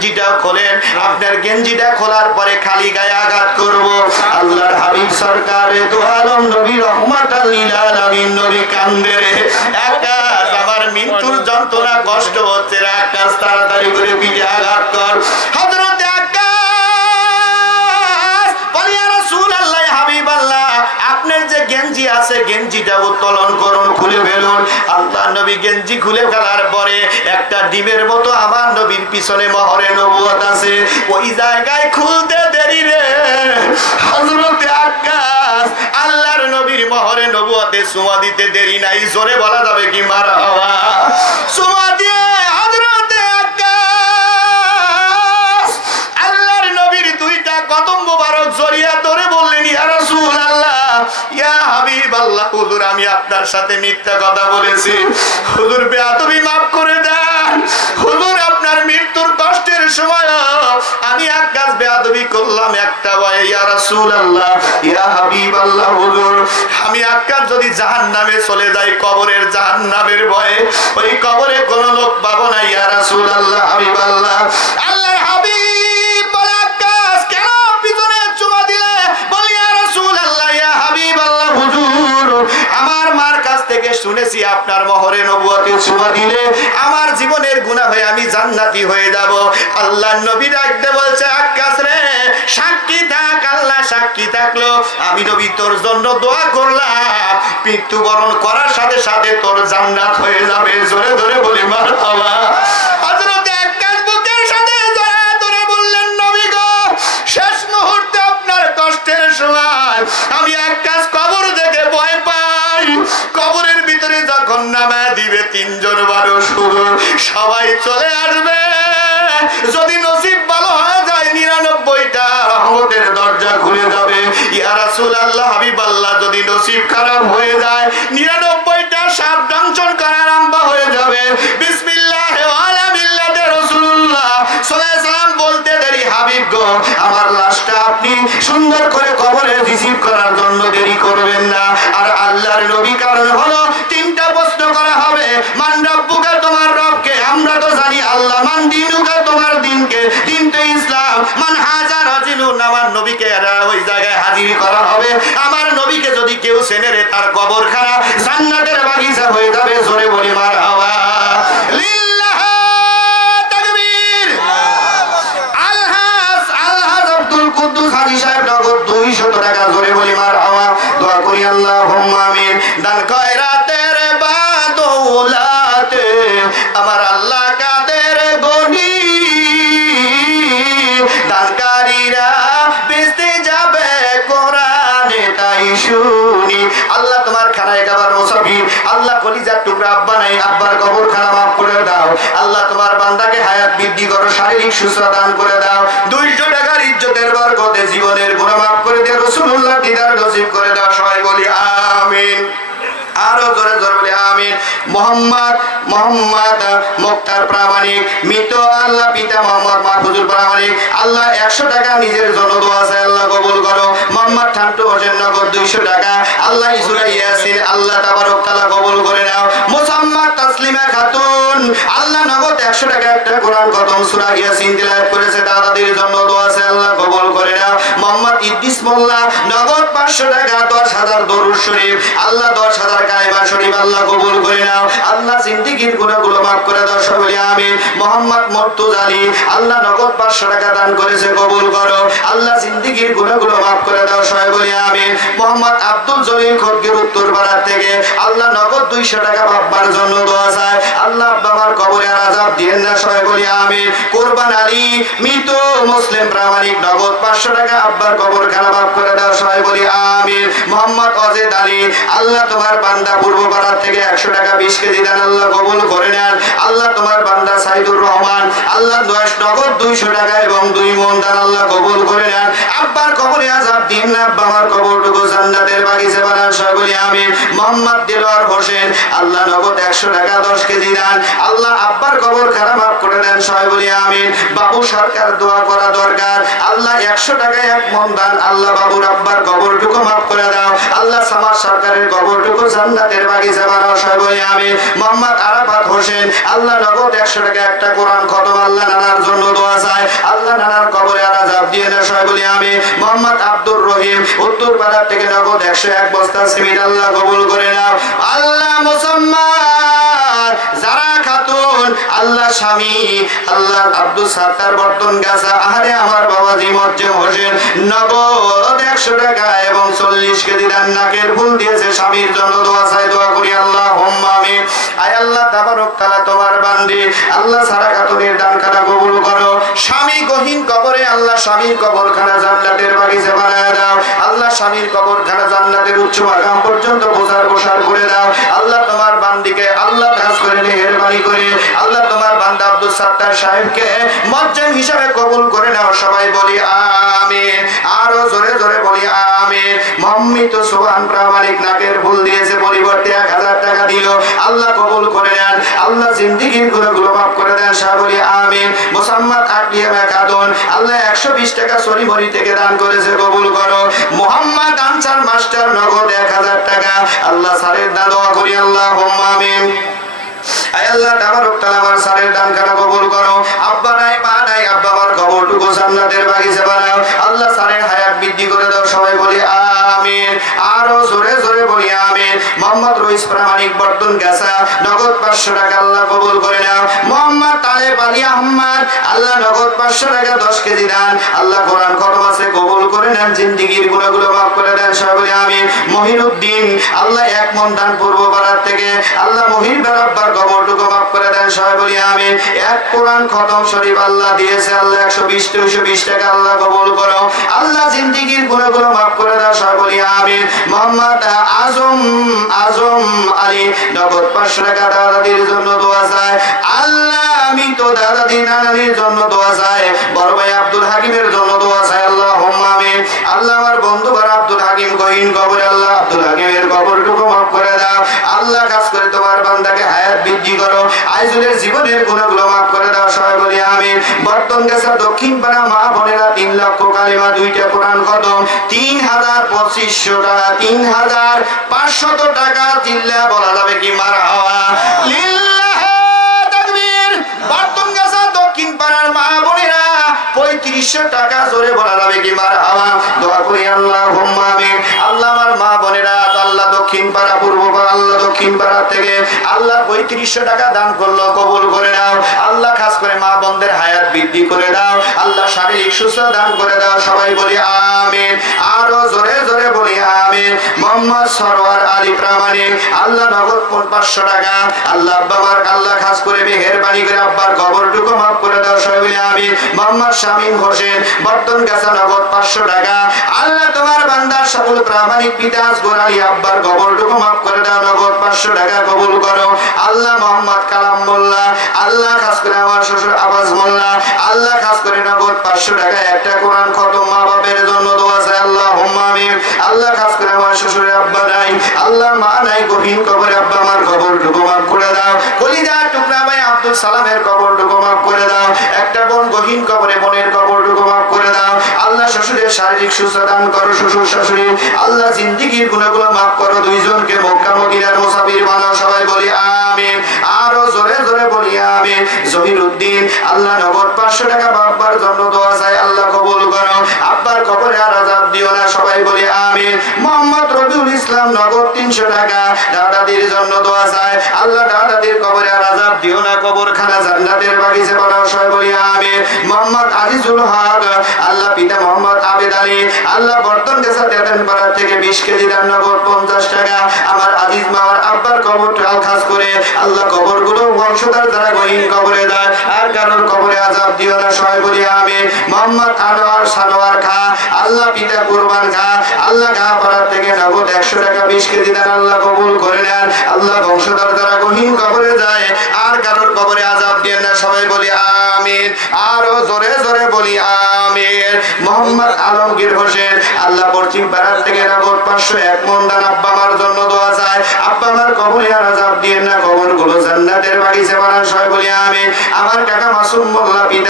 গেঞ্জিটা খোলেন, আপনার গেঞ্জিটা খোলার পরে খালি গায়ে আঘাত করব। আল্লাহর হাবিব সরকারে দু আলম নবী রহমাত আলামিন, নবী কান্দে রে। আমার মৃত্যুর যন্ত্রণা কষ্ট হচ্ছে রে আকাশ তাড়াতাড়ি করে পিঠে আঘাত কর। হযরতে গেঞ্জি আছে গেঞ্জিটা উত্তোলন করুন, খুলে ফেলুন। আল্লাহ নবী গেঞ্জি খুলে ফেলার পরে একটা ডিমের মতো আমার নবীর পিছনে মহরে নবুয়ত আছে। ওই জায়গায় খুলতে দেরি রে। হযরতে আকাশ আল্লাহর নবীর মহরে নবুয়তে সুমা দিতে দেরি নাই। জোরে বলা যাবে কি মারা সুমা দিয়ে হযরতে আমি আপনার সাথে মিথ্যা কথা বলেছি। হুজুর মাফ করে দেন। হুজুর, আপনার মৃত্যুর কষ্টের সময়, আমি এক গাছ করলাম, একটা ইয়া রাসূলুল্লাহ, ইয়া হাবিবাল্লাহ হুজুর, আমি চলে যাই, কবরের জাহান্নামের ভয়ে, ওই কবরে কোন লোক পাবো না, ইয়া আল্লাহর হাবিব আপনার মহরে নবুয়তে চুমা দিলে আমার জীবনের গুনাহ হয়ে আমি জান্নাতি হয়ে যাব। আল্লাহ নবী ডাকতে বলছে, আকাশ রে, সাক্ষী থাক, আল্লাহ সাক্ষী থাকল। আমি নবী, তোর জন্য দোয়া করলাম। মৃত্যুবরণ করার সাথে সাথে তোর জান্নাত হয়ে যাবে। জোরে ধরে বলি মার বাবা হযরত যখন নামা দিবে তিনজন মানুষ শুধু সবাই চলে আসবে। যদি নসিব ভালো হয়ে যায়, নিরানব্বইটা রহমতের দরজা খুলে যাবে। ইয়া রাসূল আল্লাহ হাবিব আল্লাহ যদি নসিব খারাপ হয়ে যায়, নিরানব্বইটা সাপ দংশন করা আরম্ভ হয়ে যাবে। বিসমিল্লাহ বলতে দেরি, হাবিব গো, আমার লাশটা আপনি সুন্দর করে কবরে রিসিভ করার জন্য দেরি করবেন না। আর আল্লাহর নবী কারণ হলো তিনটা প্রশ্ন করা হবে মান রব্বুকা তোমার রবকে আমরা তো জানি আল্লাহ মান দিনুকা তোমার দিনকে দিন তো ইসলাম মান হাজার রাজিলুন আমার নবীকে এরা ওই জায়গায় হাজির করা হবে আমার নবীকে যদি কেউ চেনে রে, তার কবরখানা জান্নাতের বাগিচা হয়ে যাবে, জোরে বলি মার হাওয়া। লিল্লাহ তাকবীর। আলহাস আলহাস আব্দুল কুদ্দুস হাজি সাহেব নগদ 200 টাকা, জোরে বলি মার হাওয়া। দোয়া করি আল্লাহ আমিন। দান তাই শুনি। আল্লাহ তোমার খানায় খাবার মোসাফি আল্লাহ কলিজার টুকরা আব্বা নাই, আব্বার কবর খানা মাফ করে দাও। আল্লাহ তোমার বান্দাকে হায়াত বৃদ্ধি করো, শারীরিক সুস্থতা দান করে দাও। দুইশো টাকার ইজ্জতের বরকতে জীবনের গুণা মাফ করে দিয়ে রসুল্লাহ দিদার নসিব করে দাও। সবাই বলি আমিন আরও জোরে জোরে বলি, আমিন। মোহাম্মদ মোহাম্মদ মুক্তার প্রামাণিক, মৃত আল্লাহ পিতা মোহাম্মদ মাহফুজুল প্রামাণিক। আল্লাহ একশো টাকা নিজের জন্য দোয়া চাই আল্লাহ কবুল করো। মোহাম্মদ ঠান্টু হোসেন নগর দুইশো টাকা। আল্লাহ ইসুরা ইয়াসিন, আল্লাহ তাবারক তাআলা কবুল করে নাও। মোসাম্মদ তাসলিমা খাতুন আল্লাহ নগদ একশো টাকা একটা কোরআন খতম সূরা ইয়াসিন তিলাওয়াত করেছে দাদাদের জন্য দোয়া চাই আল্লাহ কবুল করে নাও। মোহাম্মদ ইদ্রিস মোল্লা, নগদ পাঁচশো টাকা, দশ হাজার দরুদ শরীফ। আল্লাহ দশ হাজার কালেমা শরীফ আল্লাহ কবুল করে নাও। আল্লাহ জিন্দিগির গুণাগুলো মাফ করে দাও সবাই আমিন। মোহাম্মদ মর্তুজ আলী, আল্লাহ নগদ পাঁচশো টাকা দান করেছে, কবুল করো। আল্লাহ জিন্দিগির গুণাগুলো মাফ করে দাও সবাই বলি আমিন। মোহাম্মদ আব্দুল জলিল খড়গের উত্তর পাড়ার থেকে, আল্লাহ নগদ দুইশো টাকা বাব্বার জন্য দোয়া চায়। আল্লাহ আমার কবরে আজাব দিয়েন না, সবাই বলি আমিন। কোরবান আলী, মৃত মুসলিম প্রামাণিক নগদ পাঁচশো টাকা আব্বার কবর খানা করে দাও, সবাই বলি আমিন। মোহাম্মদ অজেদ আলী, আল্লাহ তোমার বান্দা পূর্ব পাড়ার থেকে একশো টাকা বিশ কেজি দেন আল্লাহ কবুল করে নেন। আল্লাহ তোমার বান্দা সাইদুর রহমান, আল্লাহ দশ নগদ দুইশো টাকা এবং দুই মন দান আল্লাহ কবুল করে নেন। আব্বার কবরে আজাব দিন না, আব্বা আমার কবরটুকু জান্নাতের বাগিচে বানান, সবাই বলি আমিন। মোহাম্মদ দিলওয়ার হোসেন, আল্লাহ নগদ একশো টাকা দশ কেজি দেন আল্লাহ আব্বার কবর খারাপ করে দেন, সবাই বলি আমিন। বাবু সরকার দোয়া করা দরকার। আল্লাহ একশো টাকায় এক মন দান, আল্লাহ বাবুর আব্বার কবরটুকু মাফ করে দাও। আল্লাহ সামার সরকারের কবরটুকু জান্নাতের বাগিচা বানাও, সবাই বলি আমি মোহাম্মদ আরাফাত হোসেন, আল্লাহ নগদ একশো টাকা একটা কোরআন খতম, আল্লাহ নানার জন্য দোয়া চায়। আল্লাহ নানার কবরে আরা জাপ দিয়ে না সবাই বলি আমি মোহাম্মদ আব্দুর রহিম, উত্তর পাড়ার থেকে নগদ একশো এক বস্তা সিমিট আল্লাহ কবুল করে নাও। আল্লাহ মুসম্মান যারা খাতুন, আল্লাহ স্বামী, আল্লাহ আব্দুল সাত্তার বর্তন গাছা, আহারে আমার বাবা জিমজ্জেম হোসেন নগদ একশো টাকা এবং চল্লিশ কেজি দান নাকের ফুল দিয়েছে স্বামীর জন্য দোয়া চাই, দোয়া করি আল্লাহ হোম্মা আমি আয় আল্লাহ, তাবারক তালা তোমার বান্দি। আল্লাহ সারা খাতুনের দান খাতা কবুল করো। স্বামী গহীন কবরে, আল্লাহ স্বামীর কবর খানা জান্নাতের বাগিচা বানায় দাও। আল্লাহ স্বামীর কবর খানা জান্নাতের উচ্চ আগাম পর্যন্ত বোঝার প্রসার করে দাও। আল্লাহ তোমার বান্দিকে আল্লাহ কাজ করে, মেহরবানি করে। আল্লাহ বান্দা আব্দুল সাত্তার সাহেবকে মজ্জেম হিসাবে কবুল করে নাও সবাই বলি আমিন। আরও জোরে জোরে বলি আমিন। মম্মিত সোহান প্রামাণিক নাকের ফুল দিয়েছে, পরিবর্তে এক হাজার টাকা দিল। আল্লাহ কবুল করে নেন। আল্লাহ জিন্দিগিরগুলো মাফ করে দেন বলি আমিন। মোসাম্মদ আকিয়া মেকাদন আল্লাহ একশো বিশ টাকা সরিমরি থেকে দান করেছে, কবুল করো। মোহাম্মদ আনসার মাস্টার নগদ এক হাজার টাকা। আল্লাহ সারের দা দোয়া করি আল্লাহ আমিন। আল্লাহ, তাবারক তাআলা আমার সারের দান কবুল করো? আব্বা নাই, মা নাই, আব্বা আমার কবরটুকু জান্নাতের বাগিচা বানাও। আল্লাহ সারের হায়াত বৃদ্ধি করে দাও, সবাই বলি আমিন। আরও জোরে জোরে বলি আমিন। মোহাম্মদ রইস প্রামাণিক বর্তন গেছা। নগদ পাঁচশো টাকা আল্লাহ কবুল করে নাও। আহম্মদ আল্লাহ নগদ পাঁচশো টাকা, দশ কেজি দান। আল্লাহ কোরআন খতম আছে, কবুল করে নেন, জিন্দিগির গুণাগুলো মাফ করে দেন সবাই বলি আমিন। মহিনুদ্দিন, আল্লাহ এক মন দান পূর্ব পাড়ার থেকে। আল্লাহ মহির বেড়াব্বার কবরটুকু মাফ করে দেন সবাই বলি আমিন। এক কোরআন খতম শরীফ আল্লাহ দিয়েছে, আল্লাহ একশো বিশ দুইশো বিশ টাকা আল্লাহ কবুল করো। আল্লাহ জিন্দিগির গুণাগুলো মাফ করে দাও সবাই বলি আমিন। মোহাম্মদ আজম আজম আলী, নগদ পাঁচশো টাকা দাদাদির জন্য দোয়া চায়। আল্লাহ আমি তো দাদাদি নানাদির জন্য দোয়া চাই বড় ভাই আব্দুল হাকিমের জন্য দোয়া চাই আল্লাহ আমিন। আল্লাহ আমার বন্ধু বার আব্দুল হাকিম, কহিন কবরে আল্লাহ, আব্দুল হাকিমের কবরটুকু মাফ করে দাও। আল্লাহ কাজ করে তোমার বান্দাকে হায়াত বৃদ্ধি করো। আইজুলের জীবনের গুণাগুলো মাফ করে দাও, সবাই বলি আমিন। বর্তন গেছে দক্ষিণ পাড়া মা বোনেরা তিন লক্ষ কালিমা, দুইটা কোরআন খতম। তিন হাজার পঁচিশশো টাকা, তিন হাজার পাঁচশত টাকা চিল্লা বলা যাবে কি মার হাওয়া। পঁয়ত্রিশশো টাকা জোরে বলা যাবে কি মার আমার? দোয়া করি আল্লাহ আমিন। আল্লাহ আমার মা বোনেরা দক্ষিণ পাড়া, পূর্ব পাড়া, আল্লাহ দক্ষিণ পাড়া থেকে আল্লাহ পঁয়ত্রিশশো টাকা দান করল, কবুল করে দাও আল্লাহ খাস করে মা বোনদের হায়াত বৃদ্ধি করে দাও। আল্লাহ শারীরিক সুস্থ দান করে দাও। সবাই বলি আমিন। আরও জোরে জোরে বলি আমিন। মোহাম্মদ সরওয়ার আলী প্রামাণিক। আল্লাহ নগদ পাঁচশো টাকা। আল্লাহ আব্বা আমার আল্লাহ খাস করে মেহেরবানি করে আব্বার কবরটুকু মাফ করে দাও। সবাই বলি আমিন। মোহাম্মদ শামীম হোসেন বর্তন গাছা নগদ পাঁচশো টাকা। আল্লাহ তোমার বান্দার সকল প্রামাণিক পিতাজ গোরালি আব্বার কবরটুকু মাফ করে দাও, নগদ পাঁচশো টাকা কবুল করো। আল্লাহ মোহাম্মদ কালাম মোল্লা, আল্লাহ খাস করে আমার শ্বশুর আবাস মোল্লা, আল্লাহ খাস করে নগদ পাঁচশো টাকা। একটা কোরআন খতম মা বাপের জন্য দোয়া চাই আল্লাহ হুম্মা আল্লাহ খাস করে আমার শ্বশুরের আব্বা নাই, আল্লাহ মা নাই গভীর কবরে আব্বা আমার কবরটুকু মাফ করে দাও। কলিজা টুকরা ভাই আব্দুল সালামের কবরটুকু মাফ করে দাও। একটা বোন গহীন কবরে বোনের কবরটুকু মাফ করে দাও। আল্লাহ শ্বশুরের শারীরিক সুস্থ দান করো, শ্বশুর শাশুড়ি। আল্লাহ জিন্দিগির গুণাগুলো মাফ দুইজনকে মক্কা মদিনার মুসাফির বানাও, সবাই বলি আমিন। আরও জোরে জোরে বলি আমিন। জহির উদ্দিন আল্লাহ নগদ পাঁচশো টাকা বাব্বার জন্য দোয়া চাই আল্লাহ কবুল করো। আব্বার কবরে আর আজাব দিও না, সবাই বলি আমিন। মোহাম্মদ রবিউল ইসলাম নগদ তিনশো টাকা দাদাদির জন্য দোয়া চাই আল্লাহ দাদাদির কবরে আর আজাব দিও না কবর খানা জান্নাতের বাগিচে বানাও, সবাই বলি আমিন মোহাম্মদ আজিজুল হক, আল্লাহ পিতা মোহাম্মদ আবেদ আলী, আল্লাহ বর্তন গেছা তেতেন পাড়া থেকে বিশ কেজি নগদ পঞ্চাশ টাকা। আমার আজিজ মামার আব্বার কবর খাস করে আল্লাহ কবরগুলো বংশধর দ্বারা গহীন কবরে দেয়, আর কারোর কবরে আজাব দিও না, সবাই বলি আমিন। মোহাম্মদ আনোয়ার সানোয়ার খা, আল্লাহ পিতা কুরবান খা, আল্লাহ খা পাড়া থেকে নগদ একশো টাকা বিশ কেজি দান আল্লাহ কবুল করে নেন। আল্লাহ বংশধর দ্বারা গহীন কবরে যায়, আর কারোর কবরে আজাব দিয়ে না, সবাই বলি আমিন। আরও জোরে জোরে বলি আমিন। মোহাম্মদ আলমগীর হোসেন, আল্লাহ পশ্চিম পাড়ার থেকে নগদ পাঁচশো এক মন দান আব্বা আমার জন্য দোয়া চায়। আব্বা আমার কবরে আর আজাব দিয়ে না কবরগুলো জান্নাতের বাড়িতে বানান সবাই বলি আমিন। আমার কাকা মাসুম মোল্লা পিতা